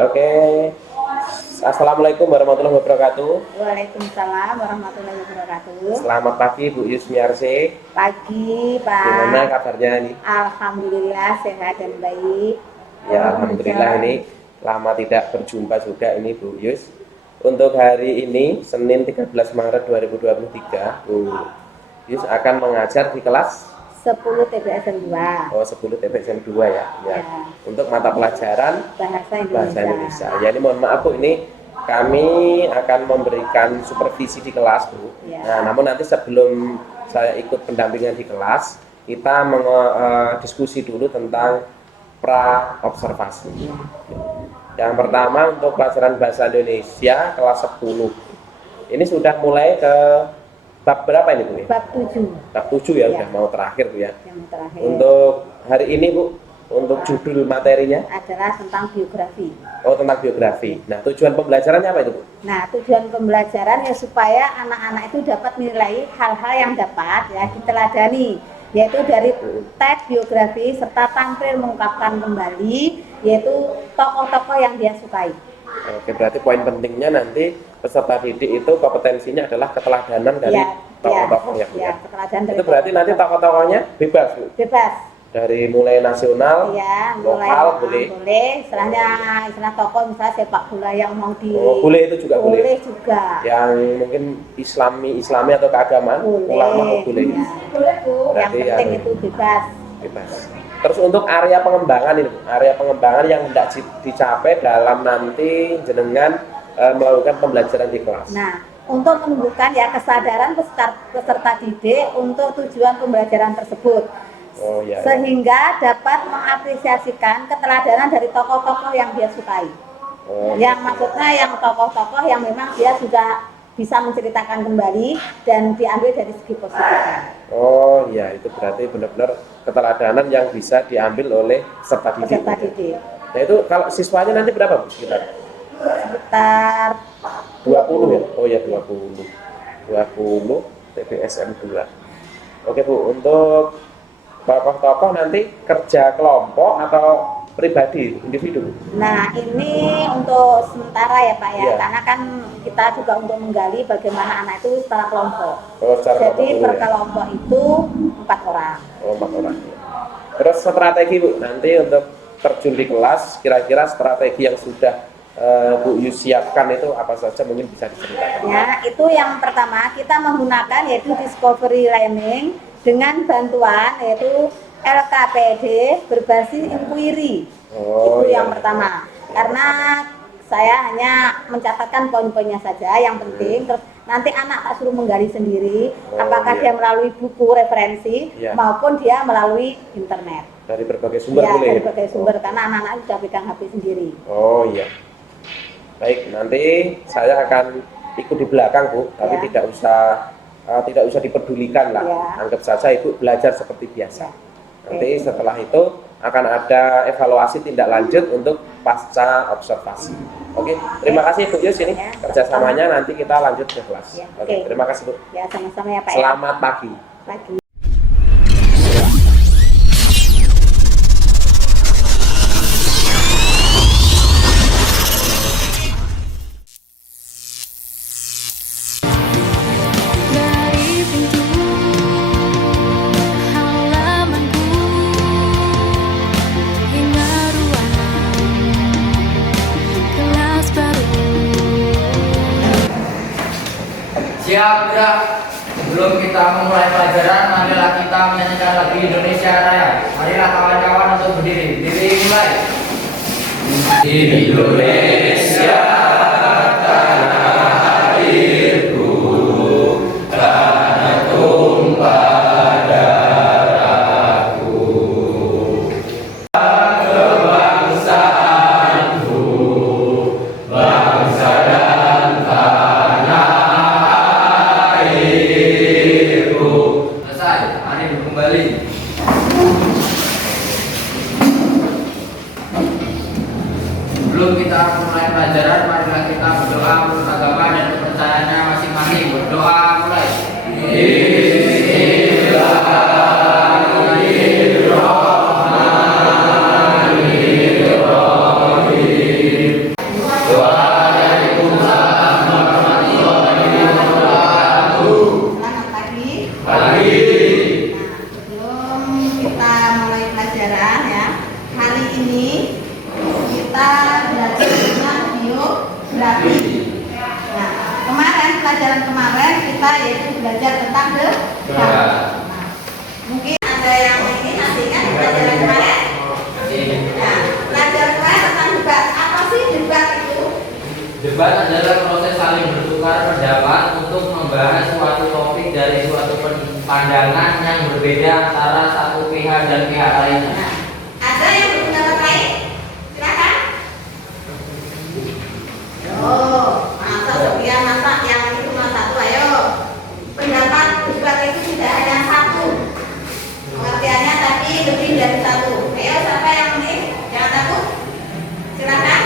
Oke. Assalamualaikum warahmatullahi wabarakatuh. Waalaikumsalam warahmatullahi wabarakatuh. Selamat pagi Bu Yusmiarse. Pagi, Gimana Pak. kabarnya nih? Alhamdulillah sehat dan baik. Ya, alhamdulillah ini lama tidak berjumpa juga ini Bu Yus. Untuk hari ini Senin 13 Maret 2023, Bu Yus akan mengajar di kelas 10 TBSN 2. 10 TPSN 2 ya. Ya. Ya. Untuk mata pelajaran Bahasa Bahasa Indonesia. Indonesia. Ya, ini mohon maaf Bu, ini kami akan memberikan supervisi di kelas Bu. Ya. Nah, namun nanti sebelum saya ikut pendampingan di kelas, kita diskusi dulu tentang pra observasi. Ya. Yang pertama untuk pelajaran bahasa Indonesia kelas 10. Ini sudah mulai ke bab berapa ini Bu? Bab 7 Bab 7 ya, Ya. udah mau terakhir Bu ya. yang terakhir Untuk hari ini Bu, untuk judul materinya adalah tentang biografi. tentang biografi. Nah, tujuan pembelajarannya apa itu Bu? Nah, tujuan pembelajaran ya supaya anak-anak itu dapat menilai hal-hal yang dapat ya diteladani, yaitu dari teks biografi serta tampil mengungkapkan kembali yaitu tokoh-tokoh yang dia sukai. Oke, berarti poin pentingnya nanti peserta didik itu kompetensinya adalah keteladanan dari Ya, tokoh-tokoh ya, yang punya. keteladanan dari Itu berarti nanti tokoh-tokohnya bebas Bu. bebas. Dari mulai nasional, Ya, mulai lokal boleh. boleh, istilahnya istilah tokoh misalnya sepak bola yang mau di Boleh itu juga boleh. boleh juga. Yang mungkin Islami atau keagamaan, Boleh. ulama boleh. Ya. Yang Berarti penting ya, itu bebas. bebas. Terus untuk area pengembangan ini, Bu. Area pengembangan yang hendak dicapai dalam nanti jenengan melakukan pembelajaran di kelas. Nah, untuk menumbuhkan ya kesadaran peserta didik untuk tujuan pembelajaran tersebut. Oh ya. Sehingga dapat mengapresiasikan keteladanan dari tokoh-tokoh yang dia sukai. Oh, Yang maksudnya yang tokoh-tokoh yang memang dia sudah bisa menceritakan kembali dan diambil dari segi positifnya. Oh ya, itu berarti benar-benar keteladanan yang bisa diambil oleh peserta didik. Peserta didik. Nah itu kalau siswanya nanti berapa Bu? Sekitar Sekitar 20 ya? Oh ya 20 TPSN 2. Oke Bu, untuk tokoh-tokoh nanti kerja kelompok atau pribadi, individu? Nah, ini untuk sementara ya Pak ya, Iya. karena kan kita juga untuk menggali bagaimana anak itu secara kelompok. Oh, secara Jadi kelompok dulu per ya? kelompok itu 4 orang. Oh, 4 orang. Terus strategi Bu, nanti untuk terjun di kelas, kira-kira strategi yang sudah Bu Yus siapkan itu apa saja, mungkin bisa diceritakan? Ya, itu yang pertama kita menggunakan yaitu discovery learning dengan bantuan yaitu LKPD berbasis inquiry. Oh, Itu iya. yang pertama. Karena saya hanya mencatatkan poin-poinnya saja yang penting. Terus nanti anak tak suruh menggali sendiri, Oh, apakah iya. dia melalui buku referensi Iya. maupun dia melalui internet. Dari berbagai sumber Ya, boleh? dari berbagai sumber karena anak-anak sudah pegang HP sendiri. Oh iya. Baik, nanti saya akan ikut di belakang Bu, tapi Ya. tidak usah dipedulikan lah. Ya. Anggap saja Ibu belajar seperti biasa. Nanti Oke. setelah itu akan ada evaluasi tindak lanjut untuk pasca observasi. Oke, terima kasih Bu Yus ini Ya, kerjasamanya, nanti kita lanjut ke kelas. Ya, Oke, oke. terima kasih Bu. Ya, sama-sama ya Pak. Selamat pagi. Ya. Pagi. Dari pintu halamanku hingga ruangan kelas baru. Siap, gerak. Sebelum kita memulai pelajaran, marilah kita menyanyikan lagu Indonesia Raya. Marilah kawan-kawan untuk berdiri. Berdiri mulai. Indonesia. Selesai, mari kembali. Sebelum kita mulai pelajaran, marilah kita berdoa menurut agama dan kepercayaannya masing-masing. Berdoa mulai. pandangan yang berbeda antara satu pihak dan pihak lainnya. Nah, ada yang berpendapat lain? Silakan. Oh, masa sekian masa yang itu cuma satu, ayo. Pendapat debat itu tidak hanya satu. Pengertiannya tapi lebih dari satu. Ayo, siapa yang ini? Jangan takut. Silakan.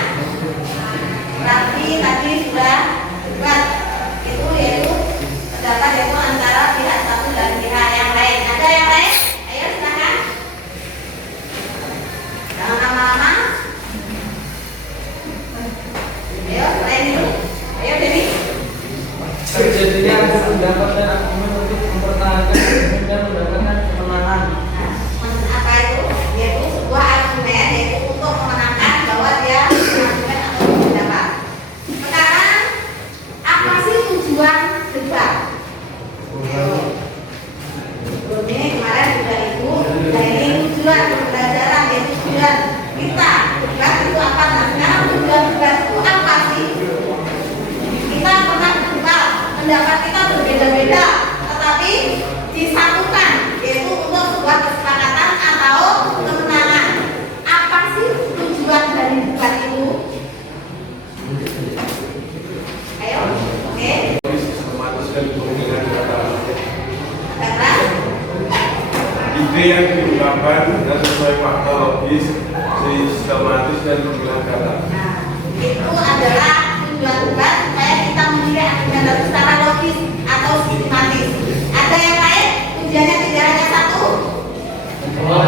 Tapi tadi sudah debat itu yaitu pendapat yaitu antara pihak satu dan pihak yang lain. Ada yang lain? Ayo silakan. Jangan lama-lama. Ayo, lain itu. Ayo, Dewi. Terjadinya pendapat dan argumen untuk mempertahankan argumen dan mendapatkan kemenangan. Maksud apa itu? Yaitu sebuah argumen yaitu untuk memenangkan bahwa dia argumen atau pendapat. Sekarang apa sih tujuan debat? Ayo. Ini kemarin sudah itu. Nah ini tujuan pembelajaran yaitu tujuan kita debat itu apa? Nah sekarang tujuan debat itu apa sih? Kita pernah debat, pendapat kita berbeda-beda, tetapi disatukan yaitu untuk sebuah kesepakatan atau kemenangan. Apa sih tujuan dari debat itu? Ayo, oke. Kata Ide yang diungkapkan dan sesuai fakta logis, sistematis dan pemilihan kata. nah, itu adalah tujuan debat supaya kita memilih argumen secara logis atau sistematis. Ada yang lain? Tujuannya tidak hanya satu.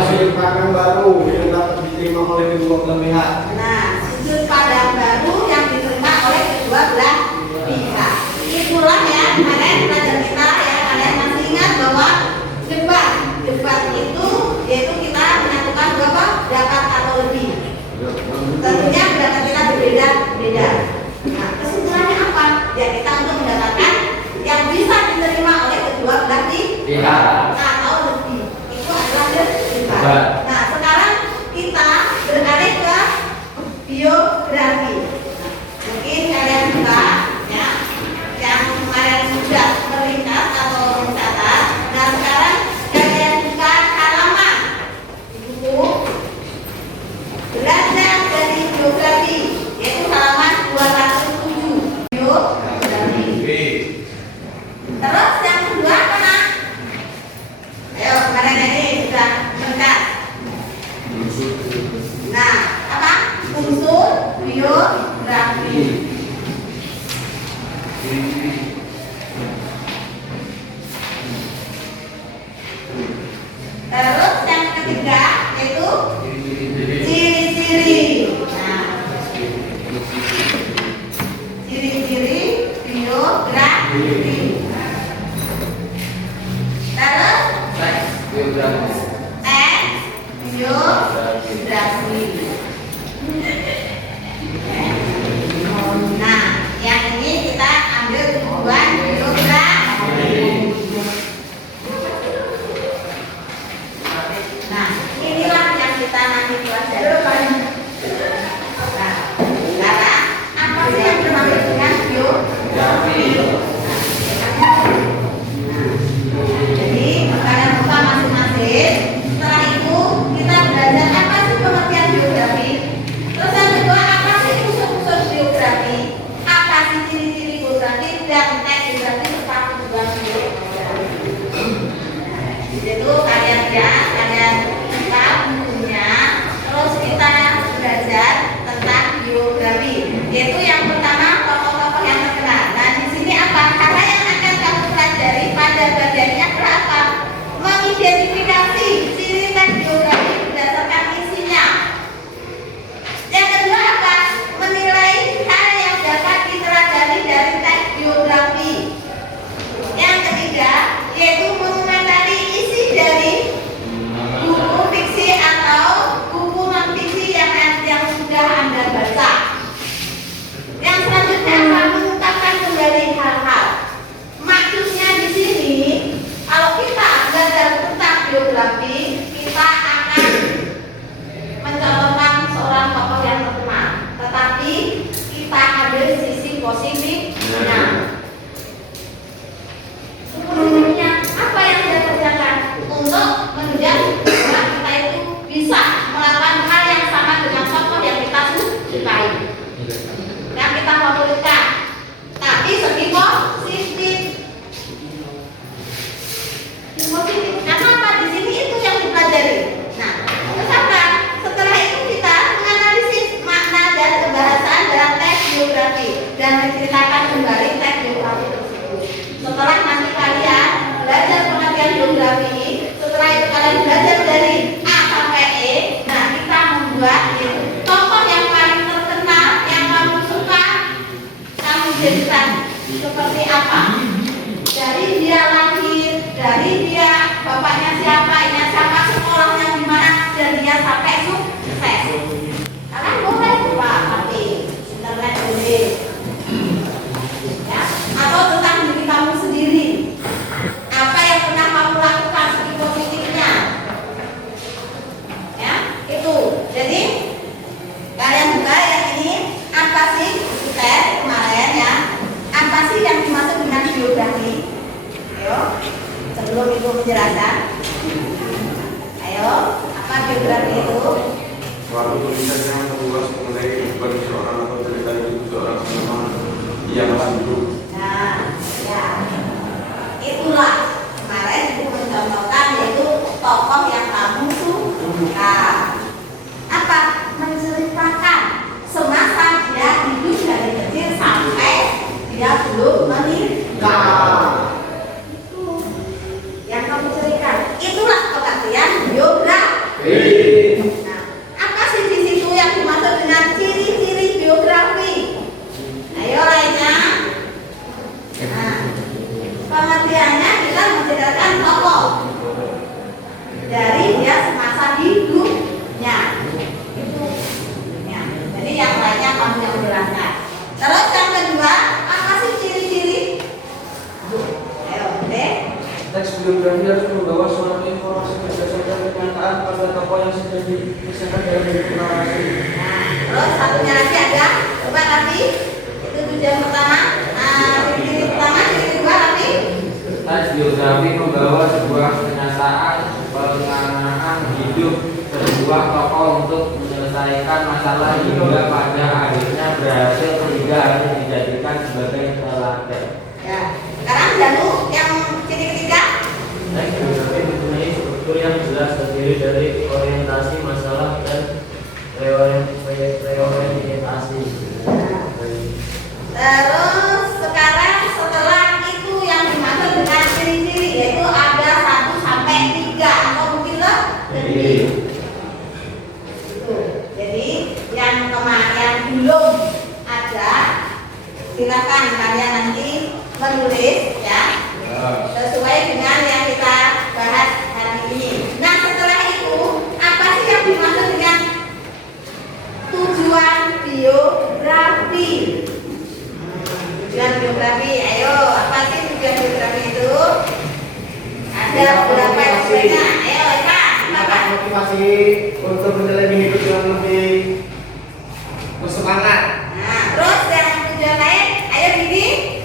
Sudut pandang baru yang dapat diterima oleh kedua belah pihak. Nah, sudut pandang baru yang diterima oleh kedua belah pihak. Itulah ya, kalian pelajar kita ya, kalian masih ingat bahwa debat itu yaitu kita menyatukan berapa pendapat atau lebih. Tentunya pendapat kita berbeda-beda. Nah, kesimpulannya apa? Ya kita untuk mendapatkan yang bisa diterima oleh kedua belah pihak atau lebih. Itu adalah debat. Nah, sekarang kita beralih ke biografi. Mungkin kalian buka ya, yang kemarin sudah terlintas atau mencatat. Nah, sekarang kalian buka halaman di buku belajar dari biografi, yaitu halaman 207 biografi. Terus yang kedua apa? Nak? Ayo, kemarin ini sudah lengkap. Nah, apa? Unsur biografi. Terus yang ketiga yaitu ciri-ciri. Nah, ciri-ciri biografi. Terus Teks biografi. teks biografi. Nah, yang ini kita ambil tujuan biografi. Nah, inilah yang kita nanti pelajari. Nah, sekarang apa sih yang dimaksud dengan biografi? Jadi kalian buka masing-masing sebelum Ibu menjelaskan. Ayo, apa biografi itu? Suatu tulisan yang mengulas mengenai kehidupan seorang atau cerita hidup seorang selama ia masih hidup. Nah, ya, itulah kemarin Ibu mencontohkan yaitu tokoh yang kamu suka. Apa? Menceritakan semasa dia hidup dari kecil sampai dia belum meninggal. Itu yang kamu ceritakan. Itulah pengertian biografi. Nah, apa sih di situ yang dimaksud dengan ciri-ciri biografi? Ayo lainnya. Nah, pengertiannya kita menceritakan tokoh dari dia semasa hidupnya. Itu. Ya. Jadi yang lainnya kamu yang jelaskan. Terus yang kedua, apa sih ciri-ciri? Ayo, deh. Teks biografi harus membawa suatu informasi berdasarkan kenyataan pada tokoh yang sudah dikisahkan dalam buku narasi. Nah, terus satunya lagi ada, coba nanti itu tujuan pertama. Ciri pertama, ciri kedua nanti. Teks biografi membawa sebuah kenyataan pengalaman hidup sebuah tokoh untuk menyelesaikan masalah hingga pada akhirnya berhasil sehingga harus dijadikan sebagai teladan. Ya, sekarang Danu yang ciri ketiga. Teks biografi mempunyai struktur yang jelas terdiri dari orientasi masalah dan reorientasi. Terus sekarang setelah itu yang dimaksud dengan ciri-ciri yaitu ada 1 sampai 3 atau mungkin lebih. Itu. Jadi yang kemarin belum ada, silakan kalian nanti menulis ya sesuai dengan yang kita bahas hari ini. Nah setelah itu apa sih yang dimaksud dengan tujuan biografi? Tujuan biografi, ayo apa sih tujuan biografi itu? Ada beberapa yang lainnya. Ayo Eka, apa? Motivasi untuk menjalani hidup yang lebih bersemangat. Nah, terus yang tujuan lain, ayo Didi.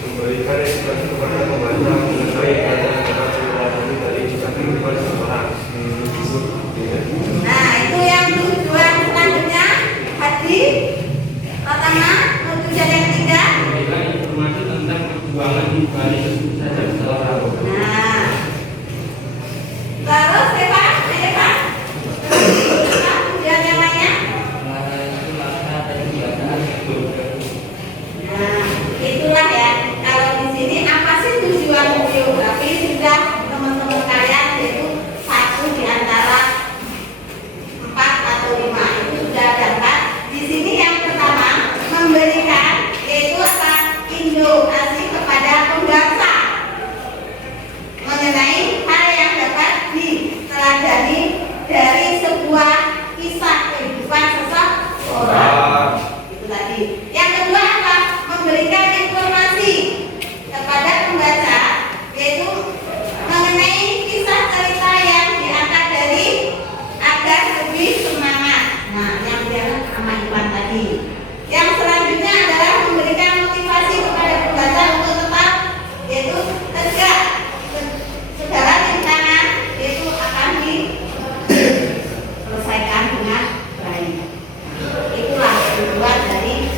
Memberikan edukasi kepada pembaca mengenai bagaimana cara dari kisah kehidupan seseorang. Nah, itu yang tujuan selanjutnya. Hadi, pertama, tujuan yang ketiga. Memberikan informasi tentang perjuangan di balik kesuksesan seseorang. Nah, terus Eva, ayo Pak. Tujuan yang lainnya. Nah, itulah ya. Kalau di sini apa sih tujuan biografi? Sudah teman-teman kalian yaitu 1 di antara 4 atau 5 itu sudah dapat. Di sini yang pertama memberikan yaitu apa? Edukasi kepada pembaca mengenai hal yang dapat diteladani dari sebuah kisah kehidupan seseorang. Itu tadi. Yang kedua apa? Memberikan informasi kepada pembaca yaitu mengenai kisah cerita yang diangkat dari agar lebih semangat. Nah, yang diangkat sama Iwan tadi. Yang selanjutnya adalah memberikan motivasi kepada pembaca untuk tetap yaitu tegak segala rintangan yaitu akan diselesaikan dengan baik. Itulah tujuan dari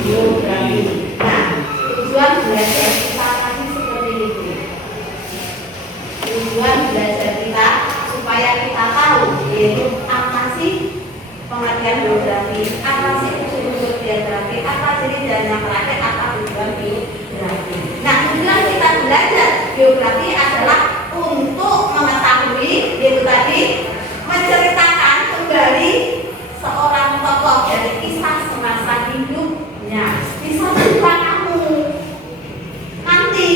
biografi. Nah, tujuan belajar kita tadi seperti itu. Tujuan belajar kita supaya kita tahu yaitu apa sih pengertian biografi, apa sih unsur-unsur biografi, apa ciri dan yang terakhir apa tujuan biografi. Nah, tujuan kita belajar biografi adalah untuk mengetahui yaitu tadi menceritakan kembali seorang tokoh dari kisah semasa hidupnya. Bisa juga kamu nanti,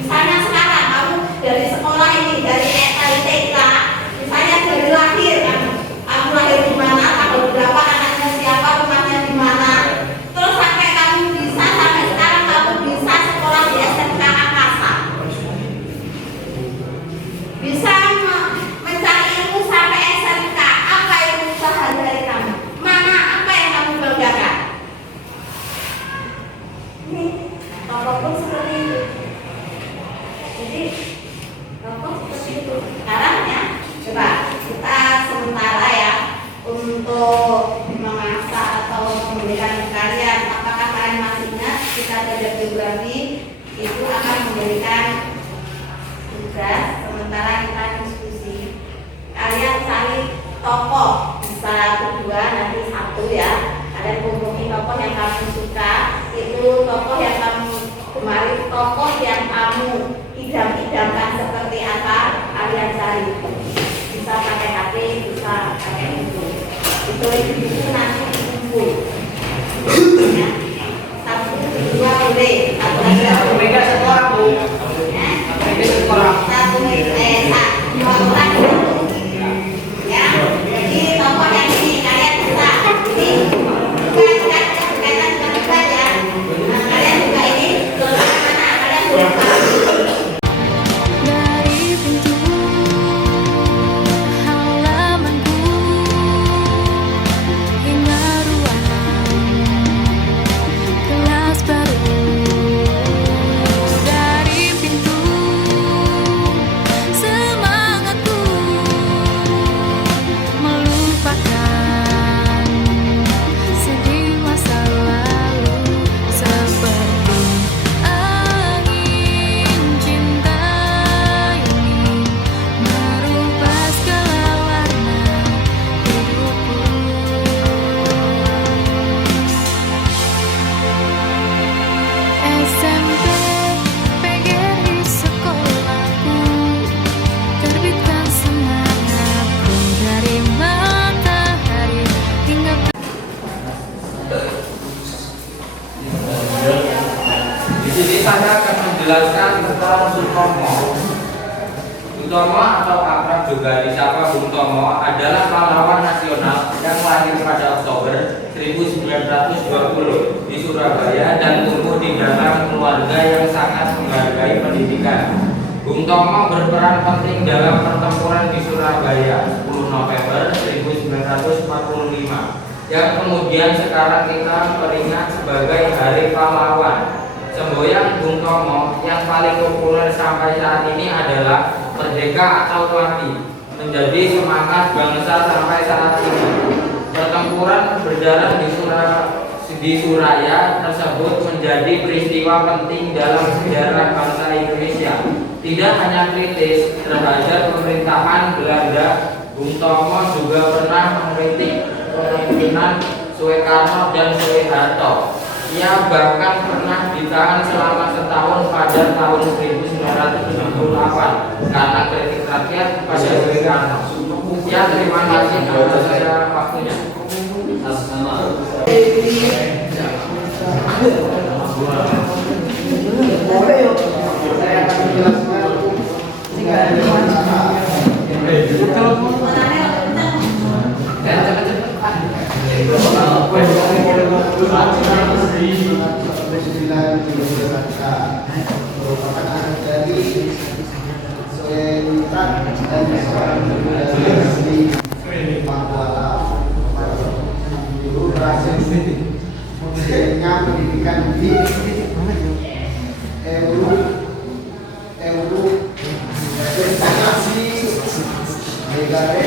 misalnya sekarang kamu dari sekolah ini dari TK, misalnya dari lahir kamu lahir di mana, tanggal berapa, anaknya siapa, rumahnya di mana, terus sampai kamu bisa tugas sementara kita diskusi. Kalian cari tokoh, bisa berdua nanti satu ya. Kalian hubungi tokoh yang kamu suka, itu tokoh yang kamu gemari, tokoh yang kamu idam-idamkan seperti apa, kalian cari. Bisa pakai HP, bisa pakai buku. Itu buku nanti dikumpul. Ya. Satu, dua boleh. Satu lagi. sekolah Bu. Satu, dua orang satu. Ya. Jadi tokoh yang ini kalian bisa. Ini bukan ya. Nah, kalian juga ini mana? Kalian buka. Dari pintu halamanku hingga ruangan kelas baru. Dari pintu semangatku melupakan sedih masa lalu seperti angin cinta ini merubah segala warna hidupku. SMP PGRI sekolahku terbitkan semangatku dari matahari hingga Di sini saya akan menjelaskan tentang Sutomo. Sutomo atau akrab juga disapa Bung Tomo adalah pahlawan nasional yang lahir pada Oktober 1920 di Surabaya dan tumbuh di dalam keluarga yang sangat menghargai pendidikan. Bung Tomo berperan penting dalam pertempuran di Surabaya 10 November 1945 yang kemudian sekarang kita peringat sebagai Hari Pahlawan. Semboyan Bung Tomo yang paling populer sampai saat ini adalah Merdeka atau Mati, menjadi semangat bangsa sampai saat ini. Pertempuran berjalan di Suraya tersebut menjadi peristiwa penting dalam sejarah bangsa Indonesia. Tidak hanya kritis terhadap pemerintahan Belanda, Bung Tomo juga pernah mengkritik kepemimpinan Soekarno dan Soeharto. Ia bahkan pernah ditahan selama setahun pada tahun 1968 karena kritik rakyat pada Soekarno. Ya, terima kasih atas saya waktunya. Saya akan merupakan anak dari Soekarno dan seorang dari Pakuala. Dulu berhasil dengan pendidikan di Prestasi Negara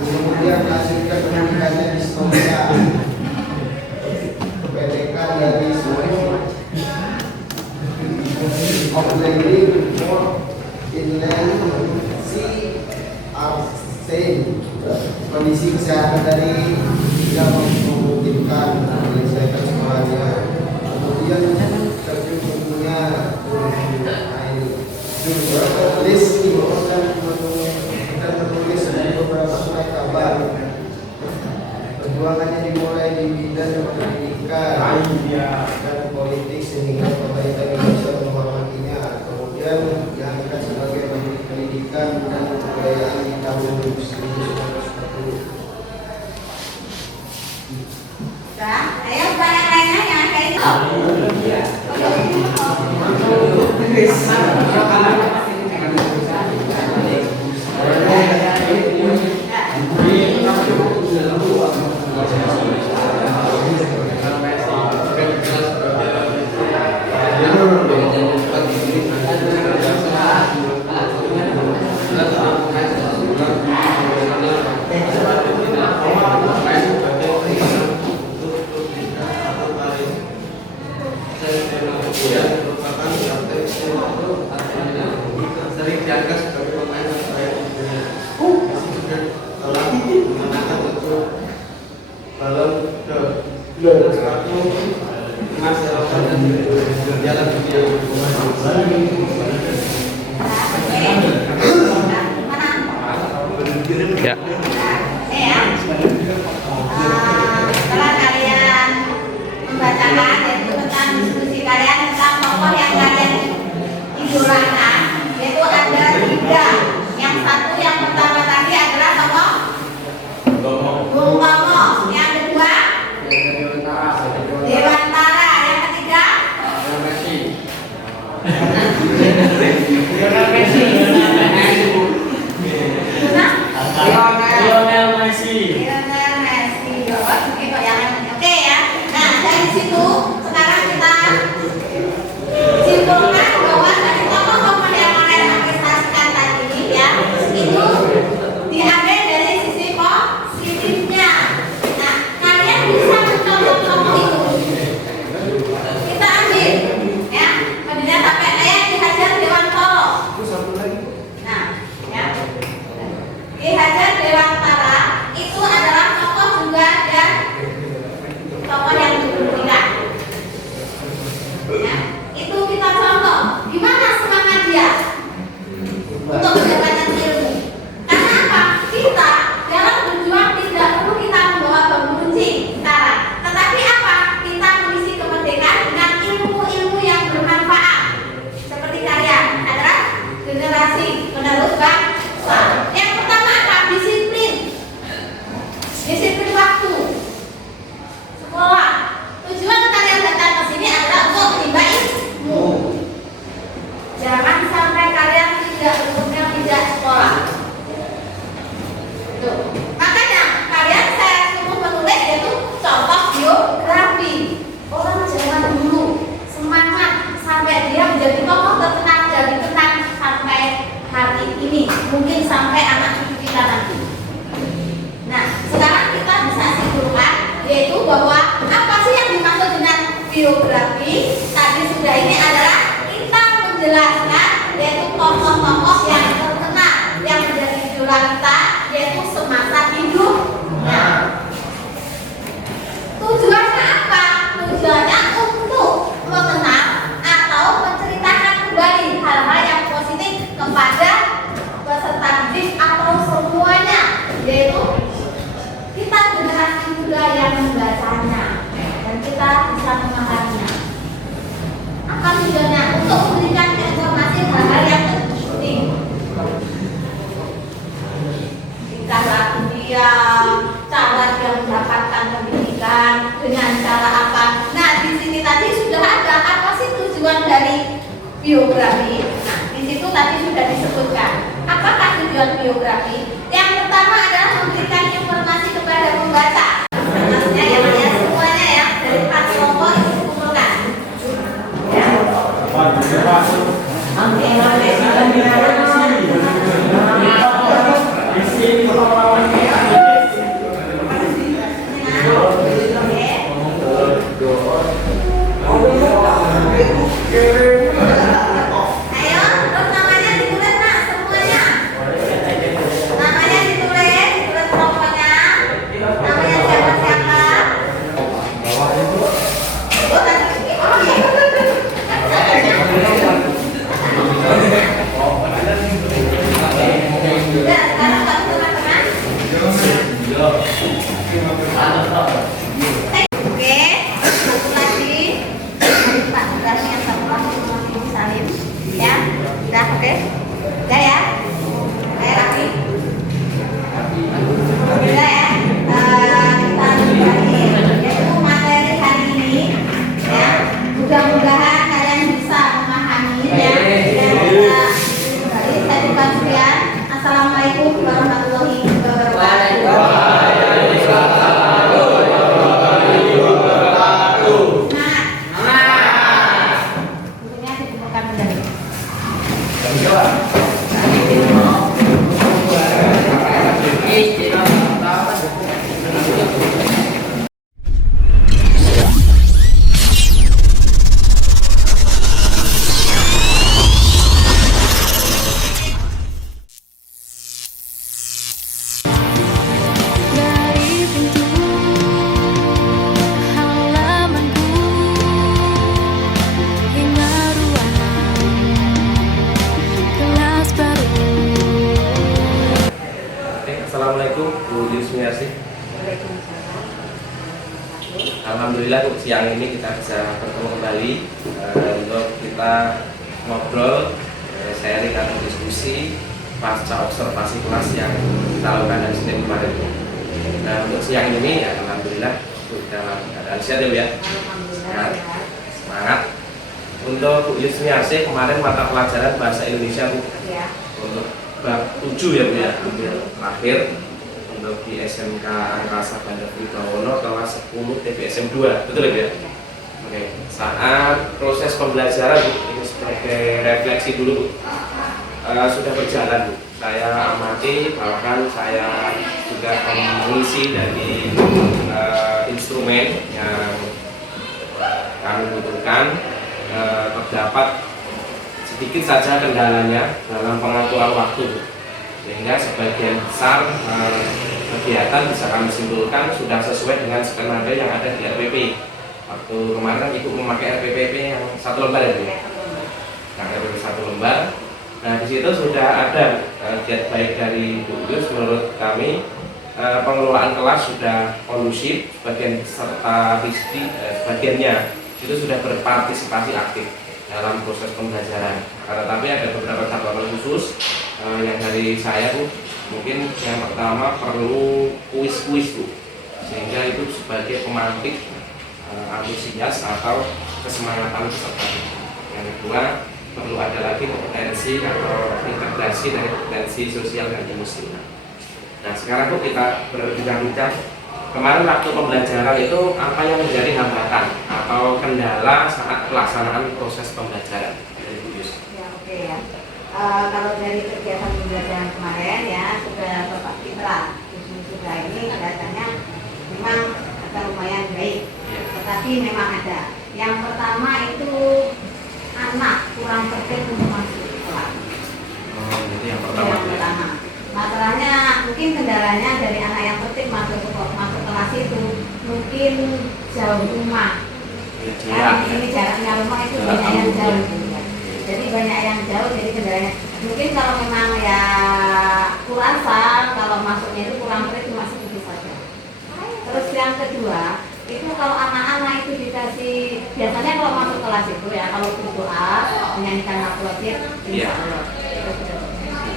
kemudian menghasilkan pendidikannya di Storia PTK dari Operating for Inland Sea Arsen. Kondisi kesehatan dari tidak memungkinkan menyelesaikan sekolahnya. Kemudian terjun bukunya menulis dan menulis beberapa surat kabar. Perjuangannya dimulai di bidang pendidikan dan politik sehingga pemerintah Indonesia menghormatinya. Kemudian diangkat sebagai Menteri Pendidikan dan Kebudayaan di tahun 1940. Ayo banyak lainnya yang ada ini. Merupakan praktek Lionel Messi. Lionel Messi. Lionel Messi. Oke, kok yang oke ya. Nah, dari situ sekarang kita simpulkan bahwa dari tokoh-tokoh yang kalian prestasikan tadi ya, itu diambil dari sisi positifnya. Nah, kalian bisa mencontoh tokoh itu. Kita ambil ya, kemudian sampai Ki Hajar Dewantara. Nah, ya. Ki Hajar Dewantara itu adalah tokoh juga dan tokoh yang dibuktikan. Ya, itu kita contoh gimana semangat dia untuk mendapatkan ilmu. Karena apa? Kita dalam berjuang tidak perlu kita membawa bambu runcing sekarang, tetapi apa? Kita mengisi kemerdekaan dengan ilmu-ilmu yang bermanfaat. Seperti kalian adalah generasi penerus bangsa. Yang pertama apa? Disiplin. Disiplin waktu. Sekolah. Tujuan kalian datang ke sini adalah untuk menimba ilmu. Jangan sampai kalian tidak berguna tidak sekolah. Tuh. Makanya kalian saya suruh menulis yaitu contoh biografi orang zaman dulu, semangat sampai dia menjadi tokoh terkenal dan dikenang sampai hari ini, mungkin sampai anak cucu kita nanti. Nah, sekarang kita bisa simpulkan yaitu bahwa apa sih yang dimaksud dengan biografi? Tadi sudah ini adalah kita menjelaskan yaitu tokoh-tokoh yang terkenal yang menjadi idola kita yaitu semasa hidup. Nah, tujuannya apa? Tujuannya untuk mengenal atau menceritakan kembali hal-hal yang positif kepada peserta didik atau semuanya, yaitu kita generasi muda yang membacanya dan kita bisa memahaminya. Apa tujuannya? Untuk memberikan informasi hal-hal yang penting. Tingkah laku dia, cara dia mendapatkan pendidikan, dengan cara apa. Nah, di sini tadi sudah ada apa sih tujuan dari biografi. Nah, di situ tadi sudah disebutkan. Apakah tujuan biografi? Yang pertama adalah memberikan informasi kepada pembaca. Maksudnya ya semuanya ya dari 4 kelompok itu dikumpulkan. Ya. Ayo, terus namanya ditulis nak semuanya. Namanya ditulis kelompoknya. Namanya siapa-siapa? Oh, tadi. Ya, sekarang kamu teman-teman. Oke, satu lagi. Pak, berarti yang satu lagi Ibu Salim. Ya, udah oke. Udah ya. Ayo lagi. Udah ya. Kita kembali yaitu materi hari ini. Ya, mudah-mudahan kalian bisa memahami ya. Jadi saya bukan sekian. Assalamualaikum warahmatullahi wabarakatuh. Gurunya dikumpulkan medali. Dari pintu halamanku hingga ruangan kelas baru. Assalamualaikum Bu Yusmiarsi. Alhamdulillah untuk siang ini kita bisa bertemu kembali untuk kita ngobrol, sharing atau diskusi pasca observasi kelas yang kita lakukan dari Senin kemarin. Nah, untuk siang ini ya alhamdulillah dalam keadaan sehat ya. Semangat. Untuk Bu Yusniasih kemarin mata pelajaran bahasa Indonesia Bu, Ya. untuk bab 7 ya Bu ya, hampir terakhir untuk di SMK Angkasa Bandar Wibawono kelas 10 TBSM 2, betul ya Bu ya? Oke, saat proses pembelajaran Bu, ini sebagai refleksi dulu Bu, sudah berjalan Bu. Saya amati, bahkan saya juga mengisi dari instrumen yang kami butuhkan. Terdapat sedikit saja kendalanya dalam pengaturan waktu Bu. Sehingga sebagian besar kegiatan bisa kami simpulkan sudah sesuai dengan skenario yang ada di RPP. Waktu kemarin kan Ibu memakai RPP yang 1 lembar ya Bu? Nah, RPP 1 lembar. Nah, di situ sudah ada giat baik dari Bu Yus. Menurut kami pengelolaan kelas sudah kondusif, sebagian peserta sebagiannya itu sudah berpartisipasi aktif dalam proses pembelajaran. Tapi ada beberapa catatan khusus yang dari saya Bu, mungkin yang pertama perlu kuis-kuis Bu, sehingga itu sebagai pemantik antusias atau kesemangatan peserta. Yang kedua, perlu ada lagi kompetensi atau integrasi dari kompetensi sosial dan emosional. Nah, sekarang Bu kita berbincang-bincang kemarin waktu pembelajaran itu apa yang menjadi hambatan atau kendala saat pelaksanaan proses pembelajaran dari Bu Yus? Ya, oke ya. Kalau dari kegiatan pembelajaran kemarin ya sudah Bapak Fitra sudah ini kelihatannya memang agak lumayan baik, tetapi memang ada. Yang pertama itu anak kurang tertib untuk masuk kelas. Oh, itu yang pertama. Yang pertama. Masalahnya mungkin kendalanya dari anak yang tertib masuk kelas itu mungkin jauh rumah. Ini jaraknya rumah itu banyak yang jauh. Jadi banyak yang jauh, jadi kendalanya. Mungkin kalau memang ya kurasa, kalau masuknya itu kurang tertib cuma sedikit saja. Terus yang kedua, itu kalau anak-anak itu dikasih, biasanya kalau masuk kelas itu ya kalau berdoa menyanyikan nafil, insya Allah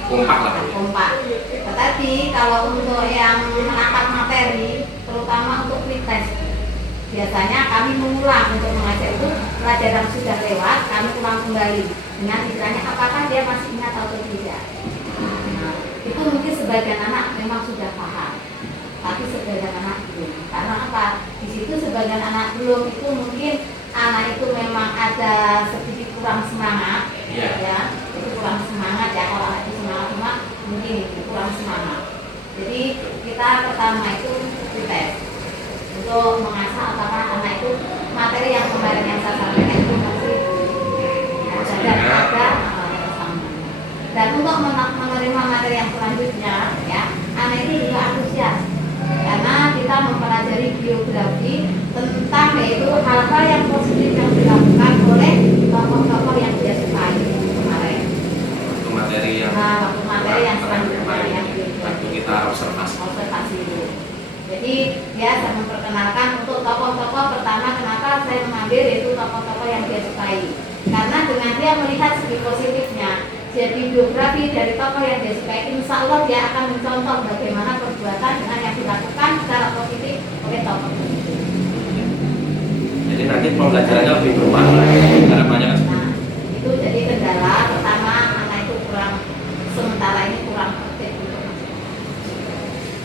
kompak lah. Kompak. Tetapi kalau untuk yang menangkap materi, terutama untuk pretest, biasanya kami mengulang untuk mengajar itu pelajaran sudah lewat, kami ulang kembali dengan istilahnya apakah dia masih ingat atau tidak. Nah, itu mungkin sebagian anak memang sudah paham, tapi sebagian anak belum. Karena apa? Di situ sebagian anak belum itu mungkin anak itu memang ada sedikit kurang semangat, ya, itu kurang semangat ya. Kalau anak itu semangat cuma mungkin itu kurang semangat. Jadi kita pertama itu tes untuk mengasah apakah anak itu materi yang kemarin yang saya sampaikan itu masih ada sama. Dan untuk menerima materi yang selanjutnya, ya, anak itu juga antusias karena kita mempelajari biografi tentang yaitu hal-hal yang positif yang dilakukan oleh tokoh-tokoh yang dia sukai kemarin. Waktu materi yang selanjutnya yang waktu kita observasi itu. Jadi ya saya memperkenalkan untuk tokoh-tokoh pertama kenapa saya mengambil yaitu tokoh-tokoh yang dia sukai. Karena dengan dia melihat segi positifnya, jadi biografi dari tokoh yang dia sukai, insya Allah dia akan mencontoh bagaimana perbuatan dengan yang dilakukan secara positif oleh tokoh tersebut. Jadi nanti pembelajarannya lebih bermakna harapannya kan? Nah, itu jadi kendala pertama anak itu kurang sementara ini kurang tertib untuk masuk.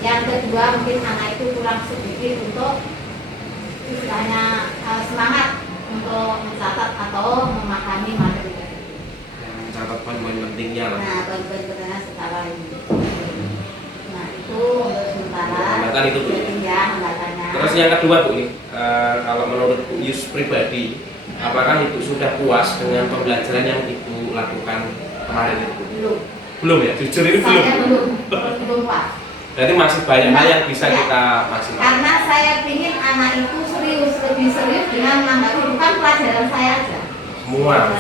Yang kedua mungkin anak itu kurang sedikit untuk istilahnya semangat untuk mencatat atau memahami materi. Mencatat poin-poin pentingnya lah. Nah, poin-poin pentingnya secara ini. Nah, itu untuk sementara. Hambatan itu Bu. Ya, hambatannya. Terus yang kedua Bu, kalau menurut Bu Yus pribadi, apakah Ibu sudah puas dengan pembelajaran yang Ibu lakukan kemarin itu? Belum ya? Jujur ini belum. Saya belum puas. Berarti masih banyak hal yang bisa kita maksimalkan. Karena saya ingin anak itu lebih serius dengan menanggapi bukan pelajaran saya aja.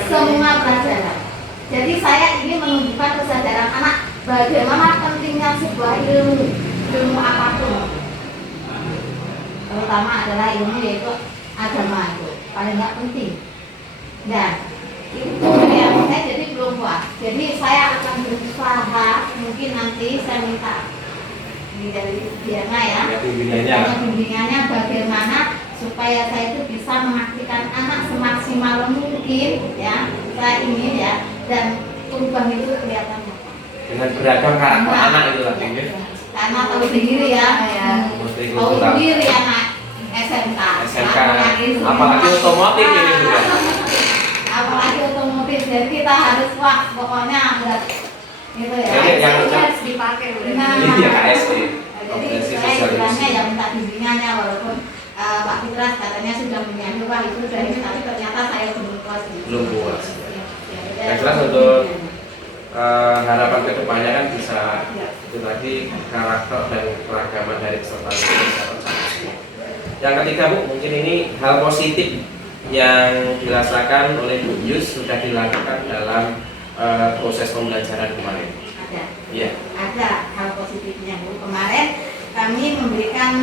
Semua pelajaran. Jadi saya ingin menunjukkan kesadaran anak bagaimana pentingnya sebuah ilmu apapun. Terutama adalah ilmu yaitu agama itu paling nggak penting. Dan itu yang saya jadi belum puas. Jadi saya akan berusaha mungkin nanti saya minta dari Diana ya, bimbingannya bagaimana supaya saya itu bisa mengaktifkan mendidik anak semaksimal mungkin ya, saya ingin ya, dan perubahan itu kelihatan nyata. Dengan beragam karakter anak itu lagi ya. Karena tahu sendiri ya, tahu sendiri anak SMK. Apalagi otomotif ini juga. Apalagi otomotif, jadi kita harus wah pokoknya harus gitu ya. Jadi yang harus dipakai. Nah, iya KSD. jadi saya istilahnya yang minta bimbingannya walaupun Pak Fitras katanya sudah menyanyi wah itu sudah ini, tapi ternyata saya belum puas. Belum puas. Yang jelas untuk harapan kedepannya kan bisa itu tadi karakter dan keragaman dari peserta itu bisa tercapai. Yang ketiga Bu, mungkin ini hal positif yang dirasakan oleh Bu Yus sudah dilakukan dalam proses pembelajaran kemarin. Ada. Iya. Ada hal positifnya Bu. Kemarin kami memberikan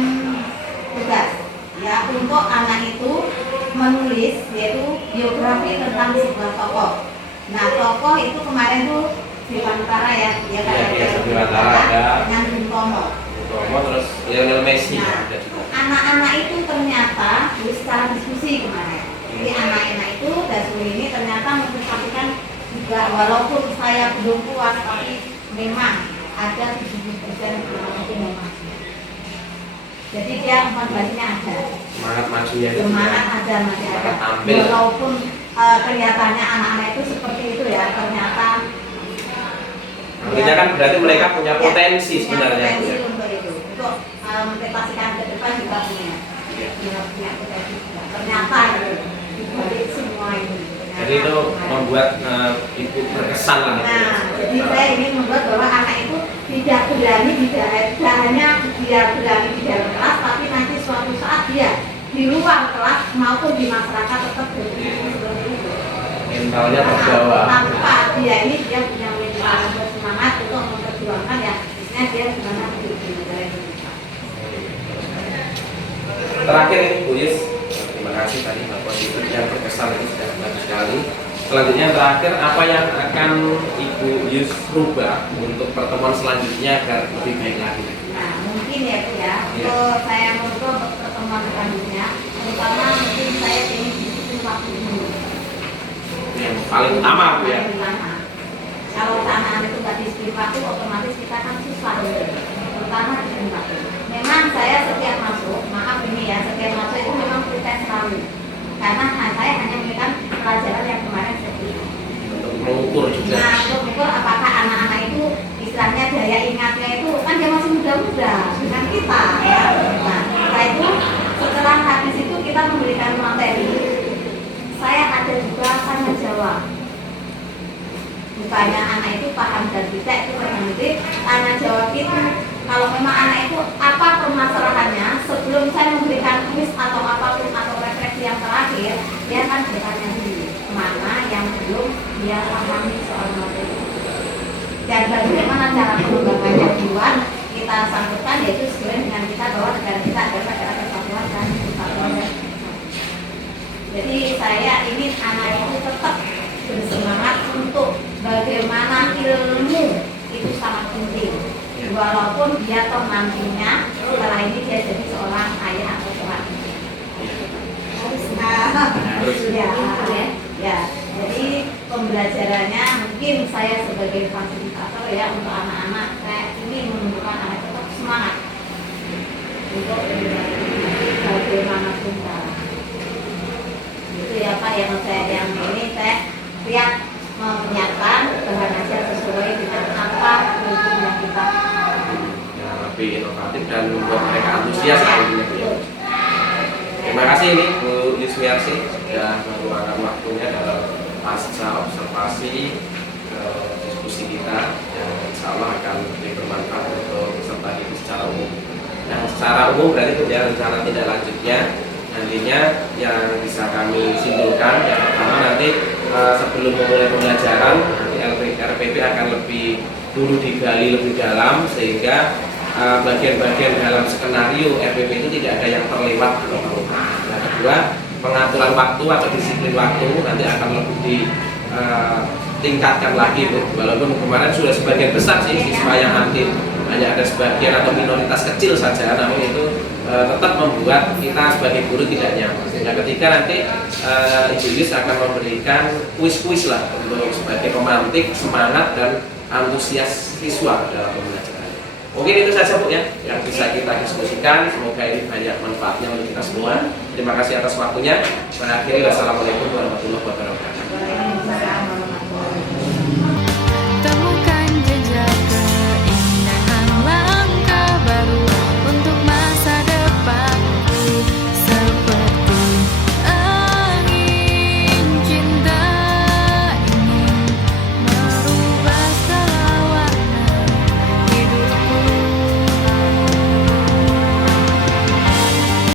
tugas ya untuk anak itu menulis yaitu biografi tentang sebuah tokoh. Nah tokoh itu kemarin tuh Dewantara ya, dia Iya, Dewantara ada. dengan Bung Tomo. Tomo terus Lionel Messi Nah, ada juga. anak-anak itu ternyata secara diskusi kemarin. Jadi anak-anak itu Dasuli ini ternyata memperhatikan juga walaupun saya belum puas tapi memang ada 70% itu memang. Jadi dia motivasinya ada. Semangat majunya itu Semangat ada masih ada. Semangat tampil. Walaupun kelihatannya anak-anak itu seperti itu ya, ternyata artinya kan berarti mereka punya potensi punya sebenarnya. potensi Ya. untuk itu, untuk motivasikan ke depan juga punya. Punya potensi juga. Ternyata itu dibalik semua ini. Jadi itu membuat ibu berkesan lah. Nah, jadi saya ingin membuat bahwa anak itu tidak berani, tidak hanya dia berani di dalam kelas, tapi nanti suatu saat dia di luar kelas maupun di masyarakat tetap berpikir seperti itu. Mentalnya terbawa. Tanpa dia ini dia punya mental bersemangat untuk memperjuangkan ya, misalnya dia gimana hidup di negara Indonesia. Terakhir ini Bu Yus, terima kasih tadi hal positif yang berkesan itu sudah bagus sekali. Selanjutnya yang terakhir, apa yang akan Ibu Yus rubah untuk pertemuan selanjutnya agar lebih baik lagi? Nah, mungkin ya Bu ya, untuk saya merubah untuk pertemuan selanjutnya, terutama mungkin saya ingin disiplin waktu dulu. Yang paling utama Bu ya. Paling utama. Kalau anak-anak itu nggak disiplin waktu, otomatis kita kan susah terutama disiplin waktu. Memang saya setiap masuk, maaf ini ya, setiap masuk itu memang proses selalu. Karena saya hanya memberikan pelajaran yang kemarin seperti itu. Untuk mengukur juga. Nah, untuk mengukur apakah anak-anak itu istilahnya daya ingatnya itu kan dia masih muda-muda dengan kita ya. Nah, setelah itu setelah habis itu kita memberikan materi. Saya ada juga tanya jawab. Bukannya anak itu paham dan tidak itu berhenti tanya jawab itu. Kalau memang anak itu apa permasalahannya sebelum saya memberikan kuis atau apapun atau refleksi yang terakhir, dia akan bertanya dulu mana yang belum dia pahami soal materi. Dan bagaimana cara pengembangannya buat kita sambutkan yaitu sesuai dengan kita bahwa negara kita adalah negara kesatuan dan kesatuan. Jadi saya ingin anak itu tetap bersemangat untuk bagaimana ilmu itu sangat penting. Walaupun dia toh nantinya setelah ini dia jadi seorang ayah atau seorang ibu. Harus ya. Jadi pembelajarannya mungkin saya sebagai fasilitator ya untuk anak-anak saya ini menunjukkan anak tetap semangat untuk bagaimanapun cara. Itu ya Pak yang ini saya lihat menyiapkan bahan ajar sesuai dengan apa kurikulum yang kita Lebih inovatif dan membuat mereka antusias lagi. Terima kasih ini Bu Yusmiarsi sudah meluangkan waktunya dalam pasca observasi diskusi kita yang insya Allah akan lebih bermanfaat untuk peserta didik secara umum. Nah, secara umum berarti punya rencana tindak lanjutnya nantinya yang bisa kami simpulkan. Yang pertama nanti sebelum memulai pembelajaran nanti RPP akan lebih dulu digali lebih dalam sehingga bagian-bagian dalam skenario RPP itu tidak ada yang terlewat atau terlupa. Yang kedua, pengaturan waktu atau disiplin waktu nanti akan lebih ditingkatkan lagi Bu. Walaupun kemarin sudah sebagian besar sih siswa yang aktif, hanya ada sebagian atau minoritas kecil saja, namun itu tetap membuat kita sebagai guru tidak nyaman. Sehingga ketika nanti Ibu Yus akan memberikan kuis-kuis lah untuk sebagai pemantik semangat dan antusias siswa dalam pembelajaran. Mungkin itu saja Bu ya yang bisa kita diskusikan. Semoga ini banyak manfaatnya untuk kita semua. Terima kasih atas waktunya. Mengakhiri, wassalamualaikum warahmatullahi wabarakatuh.